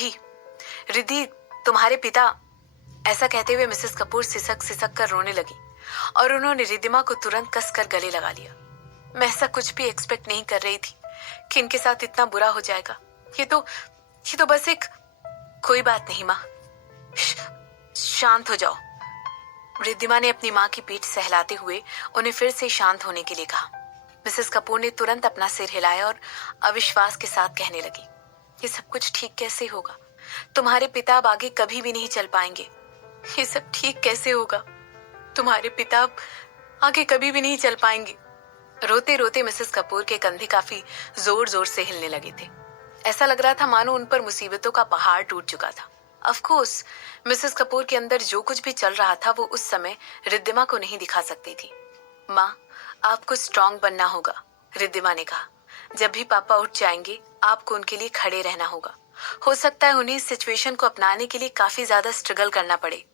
रिद्धि, रिद्धि, तुम्हारे पिता। ऐसा कहते हुए मिसेस कपूर सिसक सिसक कर रोने लगी और उन्होंने रिद्धिमा को तुरंत कसकर गले लगा लिया। मैं ऐसा कुछ भी एक्सपेक्ट नहीं कर रही थी कि इनके साथ इतना बुरा हो जाएगा। ये तो बस एक। कोई बात नहीं माँ, शांत हो जाओ। रिद्धिमा ने अपनी माँ की पीठ सहलाते हुए उन्हें फिर से शांत होने के लिए कहा। मिसेस कपूर ने तुरंत अपना सिर हिलाया और अविश्वास के साथ कहने लगी, ये सब कुछ ठीक कैसे होगा? तुम्हारे पिता अब आगे कभी भी नहीं चल पाएंगे। ये सब ठीक कैसे होगा? तुम्हारे पिता अब आगे कभी भी नहीं चल पाएंगे। रोते रोते मिसेस कपूर के कंधे काफी जोर जोर से हिलने लगे थे। ऐसा लग रहा था मानो उन पर मुसीबतों का पहाड़ टूट चुका था। ऑफ कोर्स मिसेस कपूर के अंदर जो कुछ भी चल रहा था वो उस समय रिद्धिमा को नहीं दिखा सकती थी। माँ, आपको स्ट्रांग बनना होगा, रिद्धिमा ने कहा। जब भी पापा उठ जाएंगे आपको उनके लिए खड़े रहना होगा। हो सकता है उन्हें इस सिचुएशन को अपनाने के लिए काफी ज्यादा स्ट्रगल करना पड़े।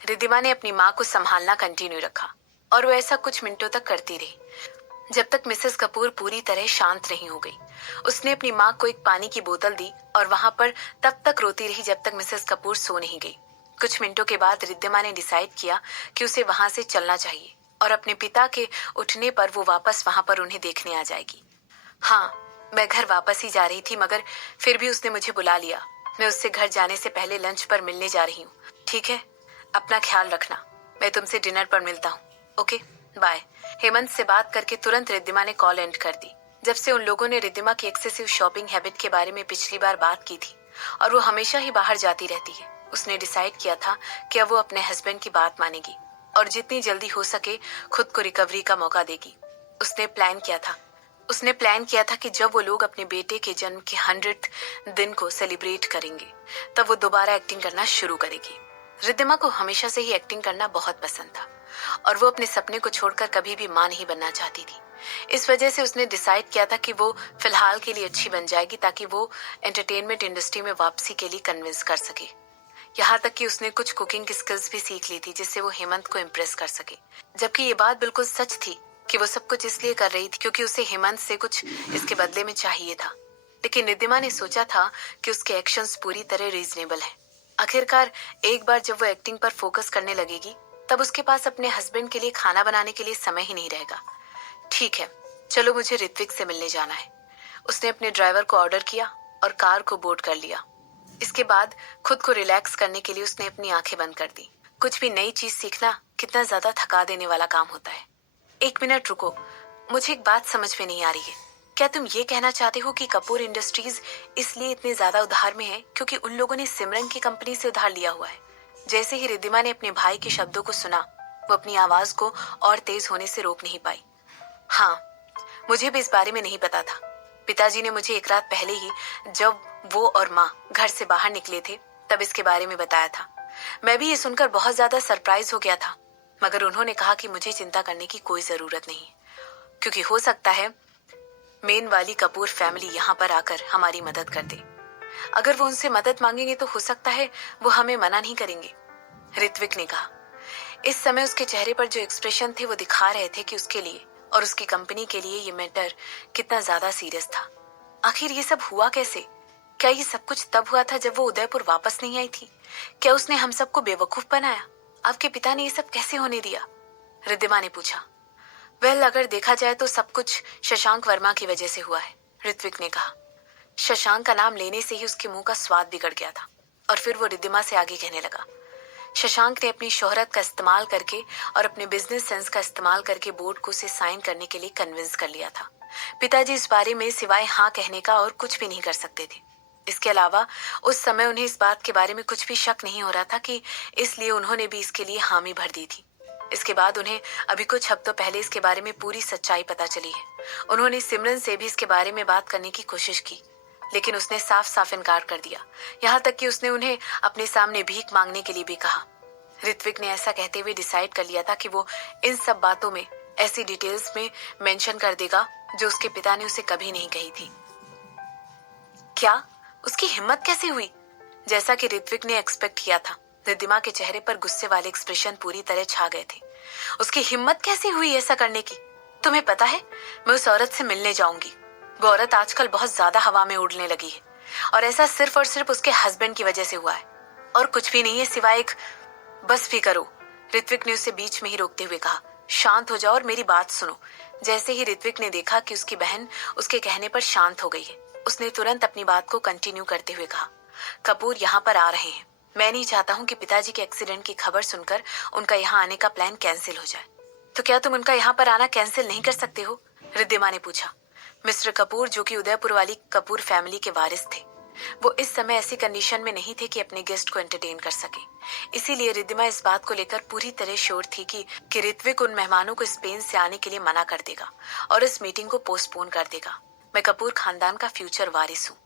रिद्धिमा ने अपनी माँ को संभालना कंटिन्यू रखा और वो ऐसा कुछ मिनटों तक करती रही जब तक मिसेस कपूर पूरी तरह शांत नहीं हो गई। उसने अपनी माँ को एक पानी की बोतल दी और वहां पर तब तक रोती रही जब तक मिसेस कपूर सो नहीं गई। कुछ मिनटों के बाद रिद्धिमा ने डिसाइड किया कि उसे वहां से चलना चाहिए और अपने पिता के उठने पर वो वापस वहां पर उन्हें देखने आ जाएगी। हाँ, मैं घर वापस ही जा रही थी मगर फिर भी उसने मुझे बुला लिया। मैं उससे घर जाने से पहले लंच पर मिलने जा रही हूँ। ठीक है, अपना ख्याल रखना। मैं तुमसे डिनर पर मिलता हूँ। Okay, bye. हेमंत से बात करके तुरंत रिद्धिमा ने कॉल एंड कर दी। जब से उन लोगों ने रिद्धिमा की एक्सेसिव शॉपिंग हैबिट के बारे में पिछली बार बात की थी और वो हमेशा ही बाहर जाती रहती है, उसने डिसाइड किया था कि अब वो अपने हस्बैंड की बात मानेगी और जितनी जल्दी हो सके खुद को रिकवरी का मौका देगी। उसने प्लान किया था कि जब वो लोग अपने बेटे के जन्म के 100th दिन को सेलिब्रेट करेंगे तब वो दोबारा एक्टिंग करना शुरू करेगी। रिद्धिमा को हमेशा से ही एक्टिंग करना बहुत पसंद था और वो अपने सपने को छोड़कर कभी भी मां नहीं बनना चाहती थी। इस वजह से उसने डिसाइड किया था कि वो फिलहाल के लिए अच्छी बन जाएगी ताकि वो एंटरटेनमेंट इंडस्ट्री में वापसी के लिए कन्विंस कर सके। यहाँ तक कि उसने कुछ कुकिंग की स्किल्स भी सीख ली थी जिससे वो हेमंत को इम्प्रेस कर सके। जबकि ये बात बिल्कुल सच थी कि वो सब कुछ इसलिए कर रही थी क्योंकि उसे हेमंत से कुछ इसके बदले में चाहिए था। लेकिन रिद्धिमा ने सोचा था कि उसके एक्शंस पूरी तरह रीजनेबल हैं। आखिरकार एक बार जब वो एक्टिंग पर फोकस करने लगेगी तब उसके पास अपने हस्बैंड के लिए खाना बनाने के लिए समय ही नहीं रहेगा। ठीक है, चलो मुझे ऋत्विक से मिलने जाना है। उसने अपने ड्राइवर को ऑर्डर किया और कार को बोर्ड कर लिया। इसके बाद खुद को रिलैक्स करने के लिए उसने अपनी आंखें बंद कर दी। कुछ भी नई चीज सीखना कितना ज्यादा थका देने वाला काम होता है। एक मिनट रुको, मुझे एक बात समझ में नहीं आ रही है। क्या तुम ये कहना चाहते हो कि कपूर इंडस्ट्रीज इसलिए इतने ज्यादा उधार में है क्योंकि उन लोगों ने सिमरन की कंपनी से उधार लिया हुआ है? जैसे ही रिद्धिमा ने अपने भाई के शब्दों को सुना वो अपनी आवाज को और तेज होने से रोक नहीं पाई। हाँ, मुझे भी इस बारे में नहीं पता था। पिताजी ने मुझे एक रात पहले ही जब वो और माँ घर से बाहर निकले थे तब इसके बारे में बताया था। मैं भी ये सुनकर बहुत ज्यादा सरप्राइज हो गया था मगर उन्होंने कहा कि मुझे चिंता करने की कोई जरूरत नहीं क्योंकि हो सकता है मेन वाली कपूर फैमिली यहाँ पर आकर हमारी मदद कर दे। अगर वो उनसे मदद मांगेंगे तो हो सकता है वो हमें मना नहीं करेंगे, ऋत्विक ने कहा। इस समय उसके चेहरे पर जो एक्सप्रेशन थे वो दिखा रहे थे कि उसके लिए और उसकी कंपनी के लिए ये मैटर कितना ज्यादा सीरियस था। आखिर ये सब हुआ कैसे? क्या ये सब कुछ तब हुआ था जब वो उदयपुर वापस नहीं आई थी? क्या उसने हम सबको बेवकूफ बनाया? आपके पिता ने ये सब कैसे होने दिया? रिद्धिमा ने पूछा। वेल, अगर देखा जाए तो सब कुछ शशांक वर्मा की वजह से हुआ है, ऋत्विक ने कहा। शशांक का नाम लेने से ही उसके मुंह का स्वाद बिगड़ गया था और फिर वो रिद्धिमा से आगे कहने लगा। शशांक ने अपनी शोहरत का इस्तेमाल करके और अपने बिजनेस सेंस का इस्तेमाल करके बोर्ड को उसे साइन करने के लिए कन्विंस कर लिया था। पिताजी इस बारे में सिवाय हाँ कहने का और कुछ भी नहीं कर सकते थे। इसके अलावा उस समय उन्हें इस बात के बारे में कुछ भी शक नहीं हो रहा था कि इसलिए उन्होंने भी इसके लिए हामी भर दी थी। इसके बाद उन्हें अभी कुछ हफ्तों पहले इसके बारे में पूरी सच्चाई पता चली है। उन्होंने सिमरन से भी इसके बारे में बात करने की कोशिश की लेकिन उसने साफ साफ इनकार कर दिया। यहाँ तक कि उसने उन्हें अपने सामने भीख मांगने के लिए भी कहा। ऋत्विक ने ऐसा कहते हुए डिसाइड कर लिया था कि वो इन सब बातों में ऐसी डिटेल्स में मेंशन कर देगा जो उसके पिता ने उसे कभी नहीं कही थी। क्या उसकी हिम्मत कैसे हुई? जैसा कि ऋत्विक ने एक्सपेक्ट किया था, रिद्धिमा के चेहरे पर गुस्से वाले एक्सप्रेशन पूरी तरह छा गए थे। उसकी हिम्मत कैसे हुई ऐसा करने की? तुम्हें पता है, मैं उस औरत से मिलने जाऊंगी। वो औरत आजकल बहुत ज्यादा हवा में उड़ने लगी है। और ऐसा सिर्फ और सिर्फ उसके हस्बैंड की वजह से हुआ है, और कुछ भी नहीं है सिवाय एक बस भी करो, ऋत्विक ने उसे बीच में ही रोकते हुए कहा। शांत हो जाओ और मेरी बात सुनो। जैसे ही ऋत्विक ने देखा कि उसकी बहन उसके कहने पर शांत हो गई है, उसने तुरंत अपनी बात को कंटिन्यू करते हुए कहा, कपूर यहाँ पर आ रहे हैं। मैं नहीं चाहता हूँ कि पिताजी के एक्सीडेंट की खबर सुनकर उनका यहाँ आने का प्लान कैंसिल हो जाए। तो क्या तुम उनका यहाँ पर आना कैंसिल नहीं कर सकते हो? रिद्धिमा ने पूछा। मिस्टर कपूर, जो कि उदयपुर वाली कपूर फैमिली के वारिस थे, वो इस समय ऐसी कंडीशन में नहीं थे कि अपने गेस्ट को एंटरटेन कर सके। इसीलिए रिद्धिमा इस बात को लेकर पूरी तरह श्योर थी कि ऋत्विक उन मेहमानों को स्पेन से आने के लिए मना कर देगा और इस मीटिंग को पोस्टपोन कर देगा। मैं कपूर खानदान का फ्यूचर वारिस हूँ,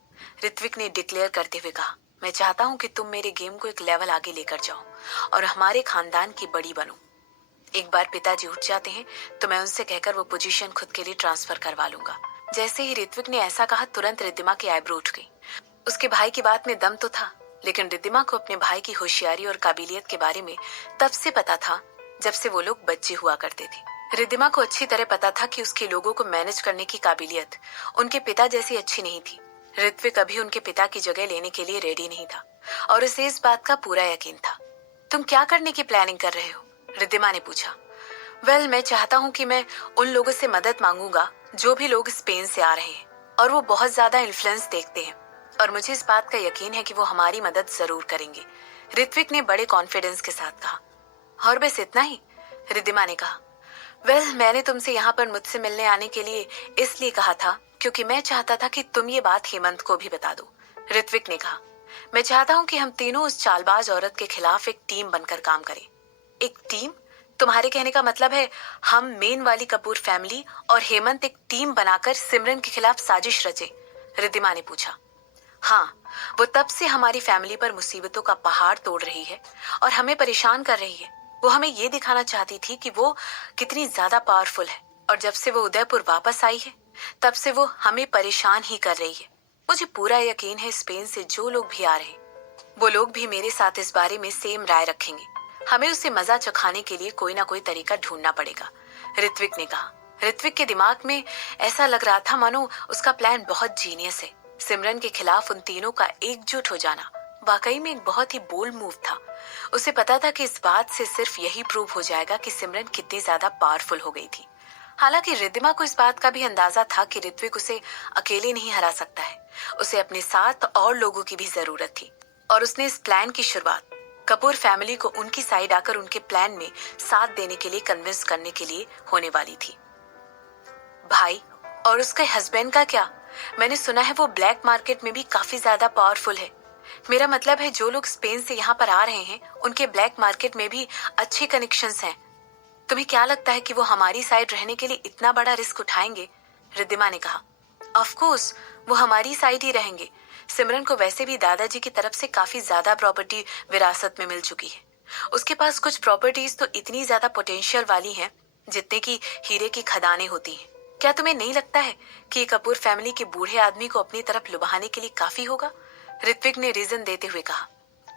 ऋत्विक ने डिक्लेयर करते हुए कहा। मैं चाहता हूँ कि तुम मेरे गेम को एक लेवल आगे लेकर जाओ और हमारे खानदान की बड़ी बनो। एक बार पिताजी उठ जाते हैं तो मैं उनसे कहकर वो पोजीशन खुद के लिए ट्रांसफर करवा लूंगा। जैसे ही ऋत्विक ने ऐसा कहा, तुरंत रिद्धिमा की आईब्रो उठ गई। उसके भाई की बात में दम तो था, लेकिन रिद्धिमा को अपने भाई की होशियारी और काबिलियत के बारे में तब से पता था जब से वो लोग बच्चे हुआ करते थे। रिद्धिमा को अच्छी तरह पता था कि उसके लोगों को मैनेज करने की काबिलियत उनके पिता जैसी अच्छी नहीं थी। ऋत्विक अभी उनके पिता की जगह लेने के लिए रेडी नहीं था और उसे इस बात का पूरा यकीन था। तुम क्या करने की प्लानिंग कर रहे हो? रिद्धिमा ने पूछा। वेल, मैं चाहता हूँ कि मैं उन लोगों से मदद मांगूंगा जो भी लोग स्पेन से आ रहे हैं और वो बहुत ज्यादा इन्फ्लुएंस देखते हैं, और मुझे इस बात का यकीन है कि वो हमारी मदद जरूर करेंगे, ऋत्विक ने बड़े कॉन्फिडेंस के साथ कहा। और बस इतना ही? रिद्धिमा ने कहा। वेल, मैंने तुमसे यहाँ पर मुझसे मिलने आने के लिए इसलिए कहा था क्योंकि मैं चाहता था कि तुम ये बात हेमंत को भी बता दो, ऋत्विक ने कहा। मैं चाहता हूँ कि हम तीनों उस चालबाज औरत के खिलाफ एक टीम बनकर काम करें। एक टीम? तुम्हारे कहने का मतलब है हम मेन वाली कपूर फैमिली और हेमंत एक टीम बनाकर सिमरन के खिलाफ साजिश रचे? रिद्धिमा ने पूछा। हाँ, वो तब से हमारी फैमिली पर मुसीबतों का पहाड़ तोड़ रही है और हमें परेशान कर रही है। वो हमें ये दिखाना चाहती थी कि वो कितनी ज्यादा पावरफुल है, और जब से वो उदयपुर वापस आई है तब से वो हमें परेशान ही कर रही है। मुझे पूरा यकीन है स्पेन से जो लोग भी आ रहे हैं वो लोग भी मेरे साथ इस बारे में सेम राय रखेंगे। हमें उसे मजा चखाने के लिए कोई ना कोई तरीका ढूंढना पड़ेगा, ऋत्विक ने कहा। ऋत्विक के दिमाग में ऐसा लग रहा था मानो उसका प्लान बहुत जीनियस है। सिमरन के खिलाफ उन तीनों का एकजुट हो जाना वाकई में एक बहुत ही बोल्ड मूव था। उसे पता था कि इस बात से सिर्फ यही प्रूव हो जाएगा कि सिमरन कितनी ज्यादा पावरफुल हो गई थी। हालांकि रिद्धिमा को इस बात का भी अंदाजा था कि ऋत्विक उसे अकेले नहीं हरा सकता है, उसे अपने साथ और लोगों की भी जरूरत थी, और उसने इस प्लान की शुरुआत कपूर फैमिली को उनकी साइड आकर उनके प्लान में साथ देने के लिए कन्विंस करने के लिए होने वाली थी। भाई और उसके हस्बैंड का क्या? मैंने सुना है वो ब्लैक मार्केट में भी काफी ज्यादा पावरफुल है। मेरा मतलब है जो लोग स्पेन से यहाँ पर आ रहे हैं उनके ब्लैक मार्केट में भी अच्छे कनेक्शंस हैं। तुम्हें क्या लगता है कि वो हमारी साइड रहने के लिए इतना बड़ा रिस्क उठाएंगे? रिद्धिमा ने कहा। ऑफ कोर्स वो हमारी साइड ही रहेंगे। सिमरन को वैसे भी दादाजी की तरफ से काफी ज्यादा प्रॉपर्टी विरासत में मिल चुकी है। उसके पास कुछ प्रॉपर्टीज तो इतनी ज्यादा पोटेंशियल वाली हैं जितने की हीरे की खदानें होती हैं। क्या तुम्हें नहीं लगता है कि कपूर फैमिली के बूढ़े आदमी को अपनी तरफ लुभाने के लिए काफी होगा? ऋत्विक ने रीजन देते हुए कहा।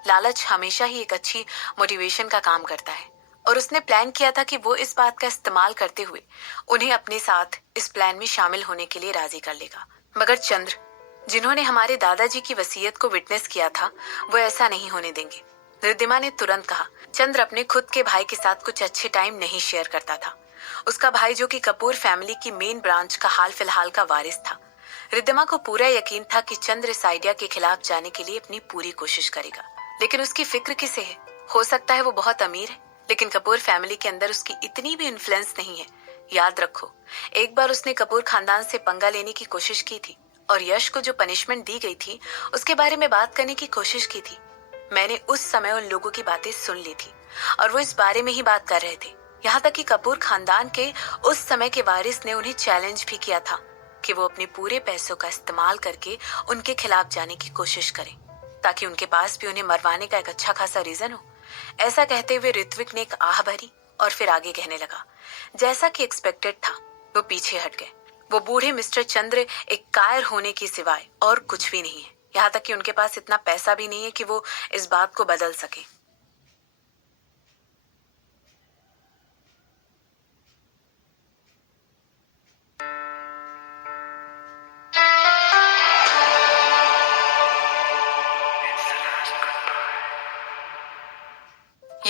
लालच हमेशा ही एक अच्छी मोटिवेशन का काम करता है, और उसने प्लान किया था कि वो इस बात का इस्तेमाल करते हुए उन्हें अपने साथ इस प्लान में शामिल होने के लिए राजी कर लेगा। मगर चंद्र, जिन्होंने हमारे दादाजी की वसीयत को विटनेस किया था, वो ऐसा नहीं होने देंगे, रिद्धिमा ने तुरंत कहा। चंद्र अपने खुद के भाई के साथ कुछ अच्छे टाइम नहीं शेयर करता था। उसका भाई जो कि कपूर फैमिली की मेन ब्रांच का हाल फिलहाल का वारिस था। रिद्धिमा को पूरा यकीन था कि चंद्र इस आइडिया के खिलाफ जाने के लिए अपनी पूरी कोशिश करेगा, लेकिन उसकी फिक्र किसे है? हो सकता है वो बहुत अमीर है, लेकिन कपूर फैमिली के अंदर उसकी इतनी भी इन्फ्लुएंस नहीं है। याद रखो, एक बार उसने कपूर खानदान से पंगा लेने की कोशिश की थी और यश को जो पनिशमेंट दी गई थी उसके बारे में बात करने की कोशिश की थी। मैंने उस समय उन लोगों की बातें सुन ली थी और वो इस बारे में ही बात कर रहे थे। यहाँ तक कि कपूर खानदान के उस समय के वारिस ने उन्हें चैलेंज भी किया था कि वो अपने पूरे पैसों का इस्तेमाल करके उनके खिलाफ जाने की कोशिश करें, ताकि उनके पास भी उन्हें मरवाने का एक अच्छा खासा रीजन हो। ऐसा कहते हुए ऋत्विक ने एक आह भरी और फिर आगे कहने लगा। जैसा कि एक्सपेक्टेड था, वो पीछे हट गए। वो बूढ़े मिस्टर चंद्र एक कायर होने की सिवाय और कुछ भी नहीं है। यहाँ तक कि उनके पास इतना पैसा भी नहीं है कि वो इस बात को बदल सके।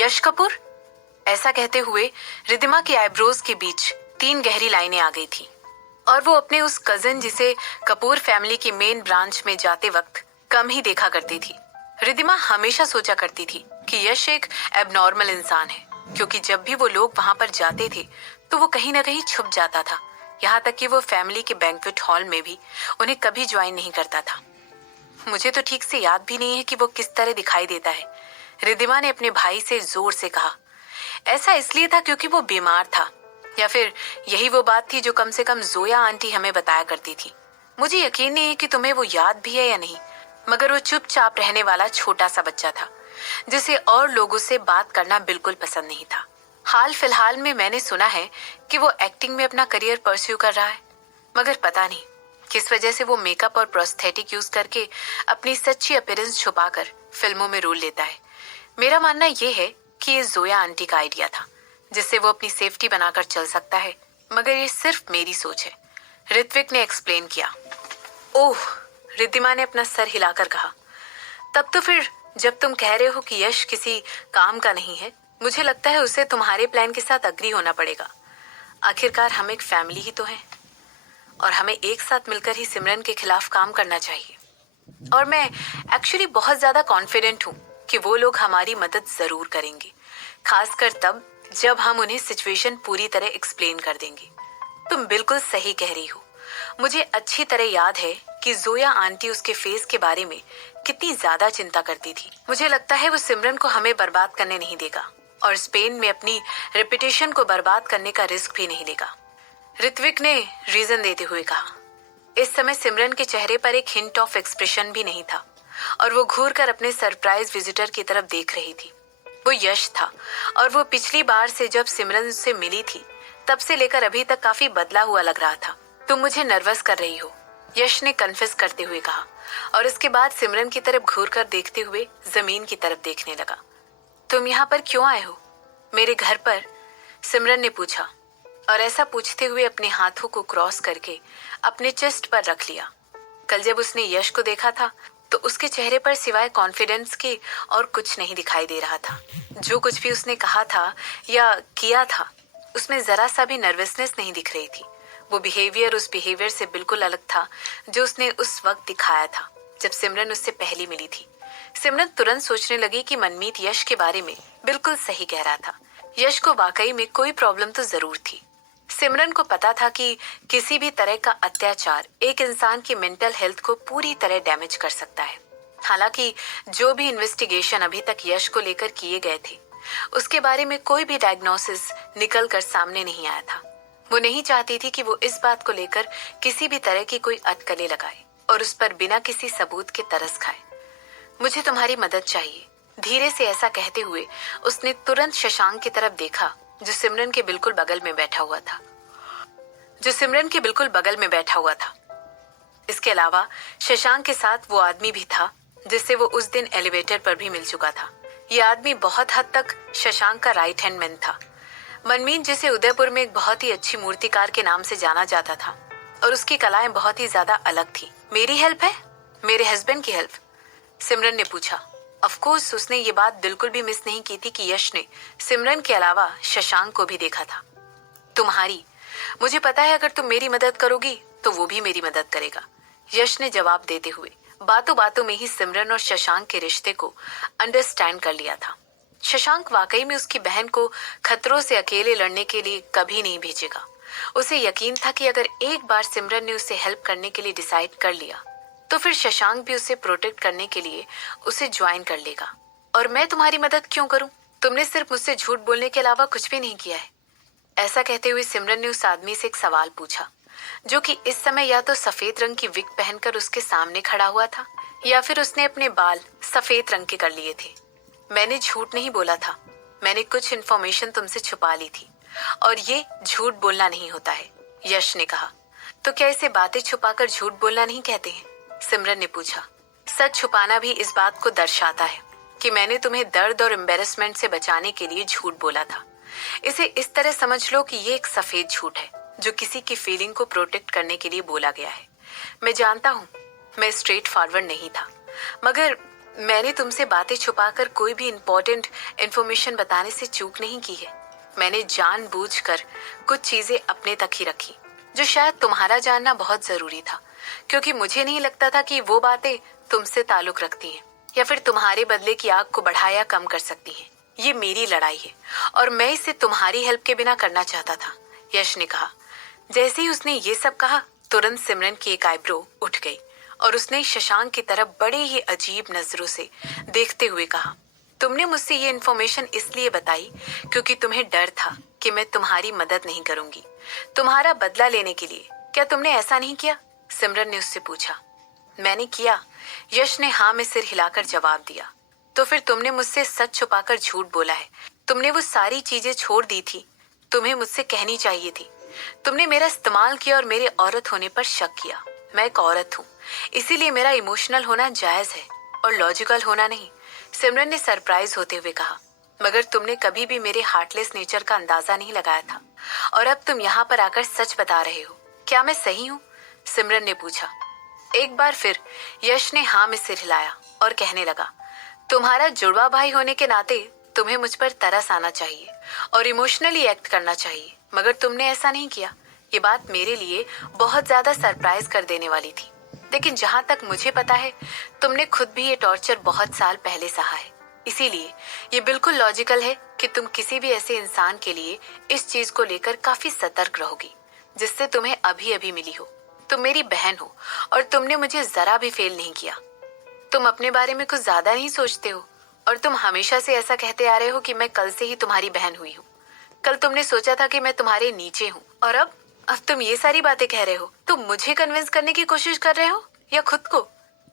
यश कपूर? ऐसा कहते हुए रिद्धिमा की आईब्रोज के बीच 3 गहरी लाइनें आ गई थी और वो अपने उस कजिन जिसे कपूर फैमिली की मेन ब्रांच में जाते वक्त कम ही देखा करती थी। रिद्धिमा हमेशा सोचा करती थी कि यश एक एबनॉर्मल इंसान है, क्योंकि जब भी वो लोग वहां पर जाते थे तो वो कहीं ना कहीं छुप जाता था। यहाँ तक कि वो फैमिली के बैंक्वेट हॉल में भी उन्हें कभी ज्वाइन नहीं करता था। मुझे तो ठीक से याद भी नहीं है कि वो किस तरह दिखाई देता है, रिद्धिमा ने अपने भाई से जोर से कहा। ऐसा इसलिए था क्योंकि वो बीमार था, या फिर यही वो बात थी जो कम से कम जोया आंटी हमें बताया करती थी। मुझे यकीन नहीं है कि तुम्हें वो याद भी है या नहीं, मगर वो चुपचाप रहने वाला छोटा सा बच्चा था जिसे और लोगों से बात करना बिल्कुल पसंद नहीं था। हाल फिलहाल में मैंने सुना है कि वो एक्टिंग में अपना करियर परस्यू कर रहा है, मगर पता नहीं किस वजह से वो मेकअप और प्रोस्थेटिक यूज करके अपनी सच्ची अपीयरेंस छुपाकर फिल्मों में रोल लेता है। मेरा मानना ये है कि ये जोया आंटी का आइडिया था, जिससे वो अपनी सेफ्टी बनाकर चल सकता है, मगर ये सिर्फ मेरी सोच है, ऋत्विक ने एक्सप्लेन किया। ओह, रिद्धिमा ने अपना सर हिलाकर कहा। तब तो फिर जब तुम कह रहे हो कि यश किसी काम का नहीं है, मुझे लगता है उसे तुम्हारे प्लान के साथ अग्री होना पड़ेगा। आखिरकार हम एक फैमिली ही तो हैं और हमें एक साथ मिलकर ही सिमरन के खिलाफ काम करना चाहिए। और मैं एक्चुअली बहुत ज्यादा कॉन्फिडेंट हूँ कि वो लोग हमारी मदद जरूर करेंगे, खासकर तब जब हम उन्हें सिचुएशन पूरी तरह एक्सप्लेन कर देंगे। तुम बिल्कुल सही कह रही हो। मुझे अच्छी तरह याद है कि जोया आंटी उसके फेस के बारे में कितनी ज्यादा चिंता करती थी। मुझे लगता है वो सिमरन को हमें बर्बाद करने नहीं देगा और स्पेन में अपनी रेपुटेशन को बर्बाद करने का रिस्क भी नहीं लेगा, ऋत्विक ने रीजन देते हुए कहा। इस समय सिमरन के चेहरे पर एक हिंट ऑफ एक्सप्रेशन भी नहीं था और वो घूरकर अपने सरप्राइज विजिटर की तरफ देख रही थी। वो यश था और वो पिछली बार से जब सिमरन उससे मिली थी तब से लेकर अभी तक काफी बदला हुआ लग रहा था। तुम मुझे नर्वस कर रही हो, यश ने कन्फेस करते हुए कहा और उसके बाद सिमरन की तरफ घूरकर देखते हुए जमीन की तरफ देखने लगा। तुम यहाँ पर क्यों आए हो? मेरे घर पर? सिमरन ने पूछा और ऐसा पूछते हुए अपने हाथों को क्रॉस करके अपने चेस्ट पर रख लिया। कल जब उसने यश को देखा था तो उसके चेहरे पर सिवाय कॉन्फिडेंस के और कुछ नहीं दिखाई दे रहा था। जो कुछ भी उसने कहा था या किया था उसमें जरा सा भी नर्वसनेस नहीं दिख रही थी। वो बिहेवियर उस बिहेवियर से बिल्कुल अलग था जो उसने उस वक्त दिखाया था जब सिमरन उससे पहली मिली थी। सिमरन तुरंत सोचने लगी कि मनमीत यश के बारे में बिल्कुल सही कह रहा था। यश को वाकई में कोई प्रॉब्लम तो जरूर थी। सिमरन को पता था कि किसी भी तरह का अत्याचार एक इंसान की मेंटल हेल्थ को पूरी तरह डैमेज कर सकता है। हालांकि जो भी इन्वेस्टिगेशन अभी तक यश को लेकर किए गए थे उसके बारे में कोई भी डायग्नोसिस निकल कर सामने नहीं आया था। वो नहीं चाहती थी कि वो इस बात को लेकर किसी भी तरह की कोई अटकलें लगाए और उस पर बिना किसी सबूत के तरस खाए। मुझे तुम्हारी मदद चाहिए, धीरे से ऐसा कहते हुए उसने तुरंत शशांक की तरफ देखा जो सिमरन के बिल्कुल बगल में बैठा हुआ था। इसके अलावा शशांक के साथ वो आदमी भी था जिससे वो उस दिन एलिवेटर पर भी मिल चुका था। ये आदमी बहुत हद तक शशांक का राइट हैंड मैन था। मनमीत जिसे उदयपुर में एक बहुत ही अच्छी मूर्तिकार के नाम से जाना जाता था और उसकी कलाएं बहुत ही ज्यादा अलग थी। मेरी हेल्प है? मेरे हस्बैंड की हेल्प? सिमरन ने पूछा। ऑफ कोर्स उसने ये बात बिल्कुल भी मिस नहीं की थी कि यश ने सिमरन के अलावा शशांक को भी देखा था। तुम्हारी? मुझे पता है अगर तुम मेरी मदद करोगी तो वो भी मेरी मदद करेगा, यश ने जवाब देते हुए बातों बातों में ही सिमरन और शशांक के रिश्ते को अंडरस्टैंड कर लिया था। शशांक वाकई में उसकी बहन को खतरों से अकेले लड़ने के लिए कभी नहीं भेजेगा। उसे यकीन था कि अगर एक बार सिमरन ने उसे हेल्प करने के लिए डिसाइड कर लिया तो फिर शशांक भी उसे प्रोटेक्ट करने के लिए उसे ज्वाइन कर लेगा। और मैं तुम्हारी मदद क्यों करूं? तुमने सिर्फ मुझसे झूठ बोलने के अलावा कुछ भी नहीं किया है। ऐसा कहते हुए सिमरन ने उस आदमी से एक सवाल पूछा जो कि इस समय या तो सफेद रंग की विग पहनकर उसके सामने खड़ा हुआ था या फिर उसने अपने बाल सफेद रंग के कर लिए थे। मैंने झूठ नहीं बोला था, मैंने कुछ इन्फॉर्मेशन तुमसे छुपा ली थी और ये झूठ बोलना नहीं होता है, यश ने कहा। तो क्या इसे बातें छुपाकर झूठ बोलना नहीं कहते हैं? सिमरन ने पूछा। सच छुपाना भी इस बात को दर्शाता है कि मैंने तुम्हें दर्द और एम्बेरसमेंट से बचाने के लिए झूठ बोला था। इसे इस तरह समझ लो कि ये एक सफेद झूठ है जो किसी की फीलिंग को प्रोटेक्ट करने के लिए बोला गया है। मैं जानता हूँ मैं स्ट्रेट फॉरवर्ड नहीं था, मगर मैंने तुमसे बातें छुपाकर कोई भी इम्पोर्टेंट इन्फॉर्मेशन बताने से चूक नहीं की है। मैंने जानबूझकर कुछ चीजें अपने तक ही रखी, जो शायद तुम्हारा जानना बहुत जरूरी था, क्योंकि मुझे नहीं लगता था कि वो बातें तुमसे ताल्लुक रखती हैं या फिर तुम्हारे बदले की आग को बढ़ा या कम कर सकती हैं। ये मेरी लड़ाई है और मैं इसे तुम्हारी हेल्प के बिना करना चाहता था, यश ने कहा। जैसे ही उसने ये सब कहा, तुरंत सिमरन की एक आईब्रो उठ गई और उसने शशांक की तरफ बड़े ही अजीब नजरों से देखते हुए कहा, तुमने मुझसे ये इन्फॉर्मेशन इसलिए बताई क्योंकि तुम्हें डर था कि मैं तुम्हारी मदद नहीं करूंगी, तुम्हारा बदला लेने के लिए। क्या तुमने ऐसा नहीं किया? सिमरन ने उससे पूछा। मैंने किया, यश ने हाँ में सिर हिलाकर जवाब दिया। तो फिर तुमने मुझसे सच छुपाकर झूठ बोला है। तुमने वो सारी चीजें छोड़ दी थी, तुम्हें मुझसे कहनी चाहिए थी। तुमने मेरा इस्तेमाल किया और मेरे औरत होने पर शक किया। मैं एक औरत हूँ, इसीलिए मेरा इमोशनल होना जायज है और लॉजिकल होना नहीं, सिमरन ने सरप्राइज होते हुए कहा। मगर तुमने कभी भी मेरे हार्टलेस नेचर का अंदाजा नहीं लगाया था और अब तुम यहाँ पर आकर सच बता रहे हो। क्या मैं सही हूँ? सिमरन ने पूछा। एक बार फिर यश ने हाँ में सिर हिलाया और कहने लगा, तुम्हारा जुड़वा भाई होने के नाते तुम्हें मुझ पर तरस आना चाहिए और इमोशनली एक्ट करना चाहिए, मगर तुमने ऐसा नहीं किया। ये बात मेरे लिए बहुत ज्यादा सरप्राइज कर देने वाली थी, लेकिन जहां तक मुझे पता है तुमने खुद भी ये टॉर्चर बहुत साल पहले सहा है। इसीलिए ये बिल्कुल लॉजिकल है कि तुम किसी भी ऐसे इंसान के लिए इस चीज को लेकर काफी सतर्क रहोगी जिससे तुम्हें अभी अभी मिली हो। तुम मेरी बहन हो और तुमने मुझे जरा भी फेल नहीं किया। तुम अपने बारे में कुछ ज्यादा नहीं सोचते हो और तुम हमेशा से ऐसा कहते आ रहे हो कि मैं कल से ही तुम्हारी बहन हुई हूँ। कल तुमने सोचा था कि मैं तुम्हारे नीचे हूँ और अब तुम ये सारी बातें कह रहे हो। तुम मुझे कन्विंस करने की कोशिश कर रहे हो या खुद को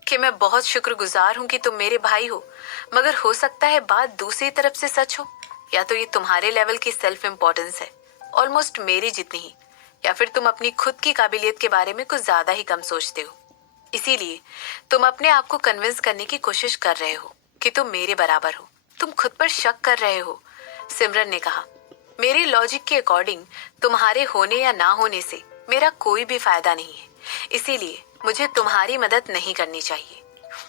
कि मैं बहुत शुक्रगुजार हूँ कि तुम मेरे भाई हो, मगर हो सकता है बात दूसरी तरफ से सच हो। या तो ये तुम्हारे लेवल की सेल्फ इम्पोर्टेंस है, ऑलमोस्ट मेरी जितनी ही, या फिर तुम अपनी खुद की काबिलियत के बारे में कुछ ज्यादा ही कम सोचते हो। इसीलिए तुम अपने आप को कन्विंस करने की कोशिश कर रहे हो कि तुम मेरे बराबर हो। तुम खुद पर शक कर रहे हो, सिमरन ने कहा। मेरे लॉजिक के अकॉर्डिंग तुम्हारे होने या ना होने से मेरा कोई भी फायदा नहीं है, इसीलिए मुझे तुम्हारी मदद नहीं करनी चाहिए।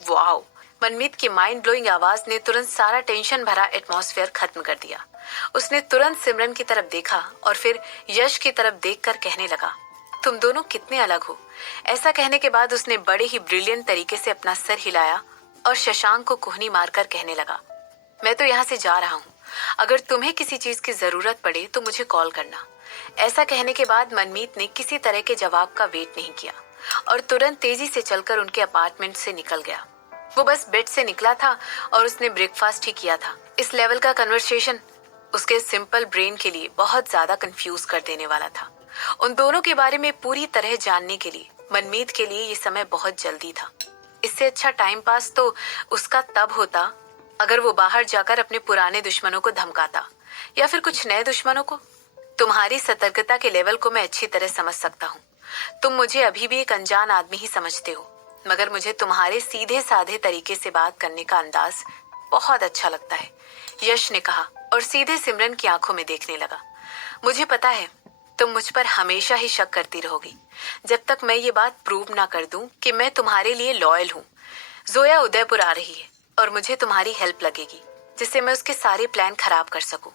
वाओ! मनमीत की माइंड ब्लोइंग आवाज ने तुरंत सारा टेंशन भरा एटमॉस्फेयर खत्म कर दिया। उसने तुरंत सिमरन की तरफ देखा और फिर यश की तरफ देखकर कहने लगा, तुम दोनों कितने अलग हो। ऐसा कहने के बाद उसने बड़े ही ब्रिलियंट तरीके से अपना सर हिलाया और शशांक को कोहनी मारकर कहने लगा, मैं तो यहाँ से जा रहा हूँ। अगर तुम्हें किसी चीज की जरूरत पड़े तो मुझे कॉल करना। ऐसा कहने के बाद मनमीत ने किसी तरह के जवाब का वेट नहीं किया और तुरंत तेजी से चलकर उनके अपार्टमेंट से निकल गया। वो बस बेड से निकला था और उसने ब्रेकफास्ट ही किया था। इस लेवल का कन्वर्सेशन उसके सिंपल ब्रेन के लिए बहुत ज्यादा कंफ्यूज कर देने वाला था। उन दोनों के बारे में पूरी तरह जानने के लिए मनमीत के लिए ये समय बहुत जल्दी था। इससे अच्छा टाइम पास तो उसका तब होता अगर वो बाहर जाकर अपने पुराने दुश्मनों को धमकाता या फिर कुछ नए दुश्मनों को। तुम्हारी सतर्कता के लेवल को मैं अच्छी तरह समझ सकता हूँ। तुम मुझे अभी भी एक अनजान आदमी ही समझते हो, मगर मुझे तुम्हारे सीधे साधे तरीके से बात करने का अंदाज बहुत अच्छा लगता है, यश ने कहा और सीधे सिमरन की आंखों में देखने लगा। मुझे पता है तुम मुझ पर हमेशा ही शक करती रहोगी जब तक मैं ये बात प्रूव ना कर दूं कि मैं तुम्हारे लिए लॉयल हूँ। जोया उदयपुर आ रही है और मुझे तुम्हारी हेल्प लगेगी जिससे मैं उसके सारे प्लान खराब कर सकूं।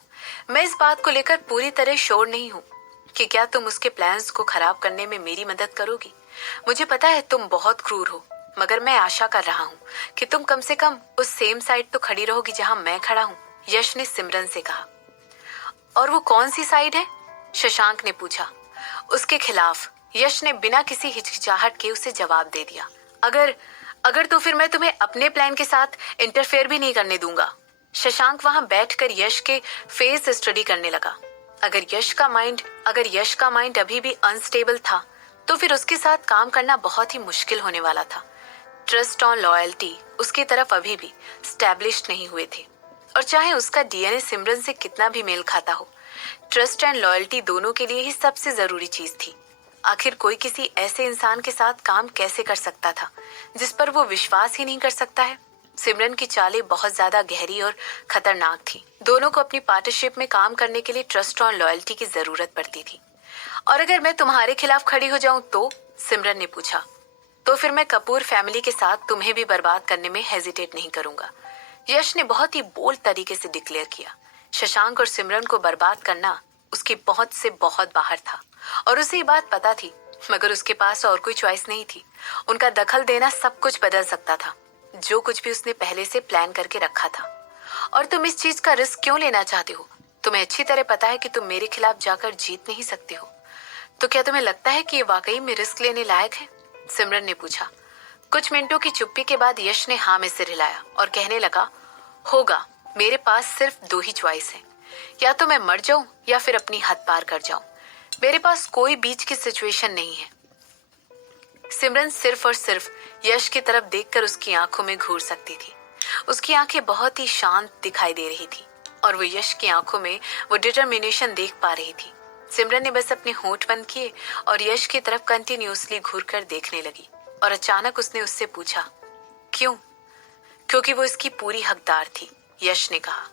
मैं इस बात को लेकर पूरी तरह श्योर नहीं हूँ कि क्या तुम उसके प्लान्स को खराब करने में मेरी मदद करोगी। मुझे पता है तुम बहुत क्रूर हो, मगर मैं आशा कर रहा हूँ कि तुम कम से कम उस सेम साइड तो खड़ी रहोगी जहाँ मैं खड़ा हूँ, यश ने सिमरन से कहा। और वो कौन सी साइड है? शशांक ने पूछा। उसके खिलाफ, यश ने बिना किसी हिचकिचाहट के उसे जवाब दे दिया। अगर तो फिर मैं तुम्हें अपने प्लान के साथ इंटरफेयर भी नहीं करने दूंगा। शशांक वहां बैठकर यश के फेस स्टडी करने लगा। अगर यश का माइंड अभी भी अनस्टेबल था तो फिर उसके साथ काम करना बहुत ही मुश्किल होने वाला था। ट्रस्ट और लॉयल्टी उसकी तरफ अभी भी स्टैब्लिश्ड नहीं हुए थे, और चाहे उसका डीएनए सिमरन से कितना भी मेल खाता हो, ट्रस्ट एंड लॉयल्टी दोनों के लिए ही सबसे जरूरी चीज थी। आखिर कोई किसी ऐसे इंसान के साथ काम कैसे कर सकता था जिस पर वो विश्वास ही नहीं कर सकता है। सिमरन की चालें बहुत ज्यादा गहरी और खतरनाक थी। दोनों को अपनी पार्टनरशिप में काम करने के लिए ट्रस्ट और लॉयल्टी की जरूरत पड़ती थी। और अगर मैं तुम्हारे खिलाफ खड़ी हो जाऊं तो? सिमरन ने पूछा। तो फिर मैं कपूर फैमिली के साथ तुम्हें भी बर्बाद करने में हेजिटेट नहीं करूंगा। यश ने बहुत ही बोल्ड तरीके से डिक्लेयर किया। शशांक और सिमरन को बर्बाद करना उसकी पहुंच से बहुत बाहर था और उसे ये बात पता थी, मगर उसके पास और कोई चॉइस नहीं थी। उनका दखल देना सब कुछ बदल सकता था, जो कुछ भी उसने पहले से प्लान करके रखा था। और तुम इस चीज का रिस्क क्यों लेना चाहते हो? तुम्हें अच्छी तरह पता है कि तुम मेरे खिलाफ जाकर जीत नहीं सकते हो। तो क्या तुम्हें लगता है कि ये वाकई में रिस्क लेने लायक है? सिमरन ने पूछा। कुछ मिनटों की चुप्पी के बाद यश ने हाँ में सिर हिलाया और कहने लगा, होगा। मेरे पास सिर्फ दो ही चॉइस है, या तो मैं मर जाऊं या फिर अपनी हद पार कर जाऊं। मेरे पास कोई बीच की सिचुएशन नहीं है। सिमरन सिर्फ और सिर्फ यश की तरफ देखकर उसकी आंखों में घूर सकती थी। उसकी आंखें बहुत ही शांत दिखाई दे रही थी और वो यश की आंखों में वो डिटर्मिनेशन देख पा रही थी। सिमरन ने बस अपने होंठ बंद किए और यश की तरफ कंटिन्यूअसली घूरकर देखने लगी और अचानक उसने उससे पूछा, क्यों? क्योंकि वो इसकी पूरी हकदार थी, यश ने कहा।